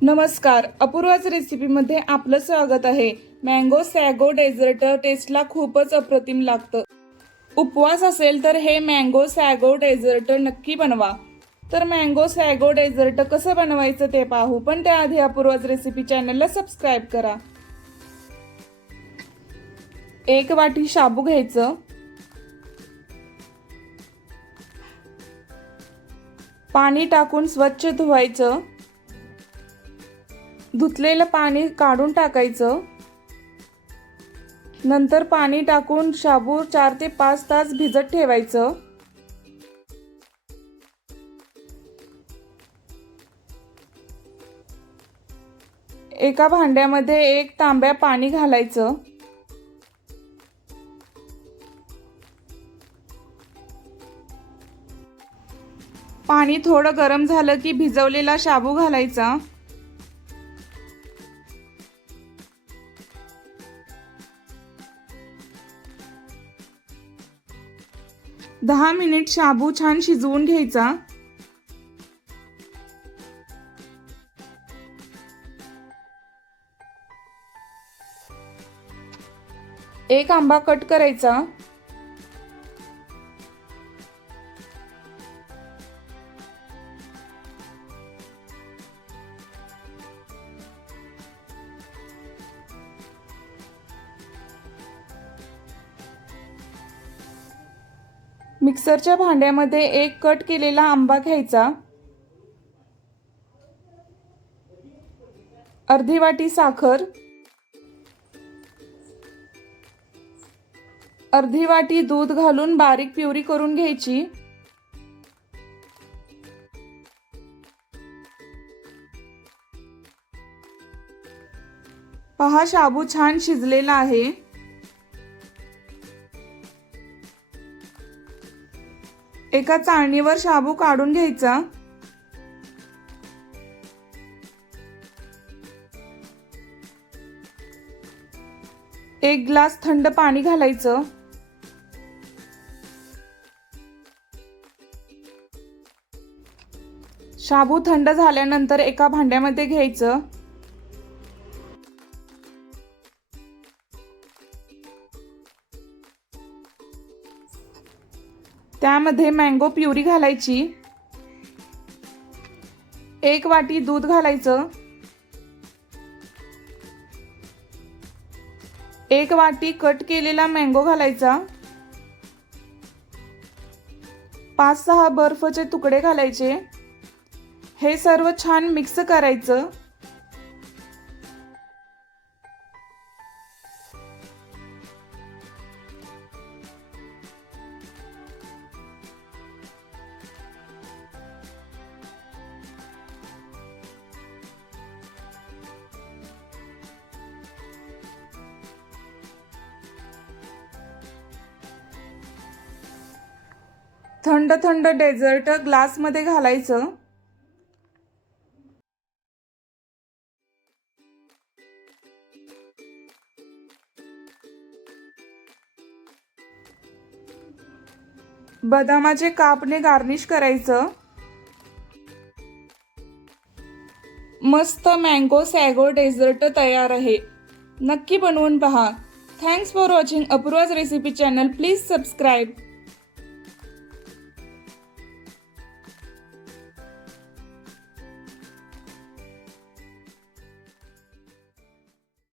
नमस्कार, अपूर्वाच रेसिपीमध्ये आपलं स्वागत आहे। मँगो सॅगो डेझर्ट टेस्टला खूपच अप्रतिम लागतं। उपवास असेल तर हे मँगो सॅगो डेझर्ट नक्की बनवा। तर मँगो सॅगो डेझर्ट कसं बनवायचं ते पाहू, पण त्याआधी अपूर्वाच रेसिपी चॅनलला सबस्क्राइब करा। 1 वाटी शाबू घ्यायचं, पाणी टाकून स्वच्छ धुवायचं। धुतलेलं पाणी काढून टाकायचं। नंतर पाणी टाकून शाबू 4 ते 5 तास भिजत ठेवायचं। एका भांड्यामध्ये 1 तांब्या पाणी घालायचं। पाणी थोडं गरम झालं की भिजवलेला शाबू घालायचा। दहा मिनिट शाबू छान शिजवून घ्यायचा। एक आंबा कट करायचा। मिक्सरच्या भांड्यामध्ये 1 कट केलेला आंबा घ्यायचा। अर्धी वाटी साखर, अर्धी वाटी दूध घालून बारीक प्युरी करून घ्यायची। पहा, शाबू छान शिजलेला आहे। एका चाळणीवर शाबू काढून घ्यायचा। एक ग्लास थंड पाणी घालायचं। शाबू थंड झाल्यानंतर एका भांड्यामध्ये घ्यायचं। त्यामध्ये मँगो प्युरी घालायची। 1 वाटी दूध घालायचं। 1 वाटी कट केलेला मँगो घालायचा। 5-6 बर्फाचे तुकडे घालायचे। हे सर्व छान मिक्स करायचं। थंड थंड डेझर्ट ग्लासमध्ये घालायचं। बदामाचे कापने गार्निश करायचं। मस्त मँगो सॅगो डेझर्ट तयार आहे। नक्की बनवून पहा। Thanks for watching Apoorva's recipe channel. Please subscribe.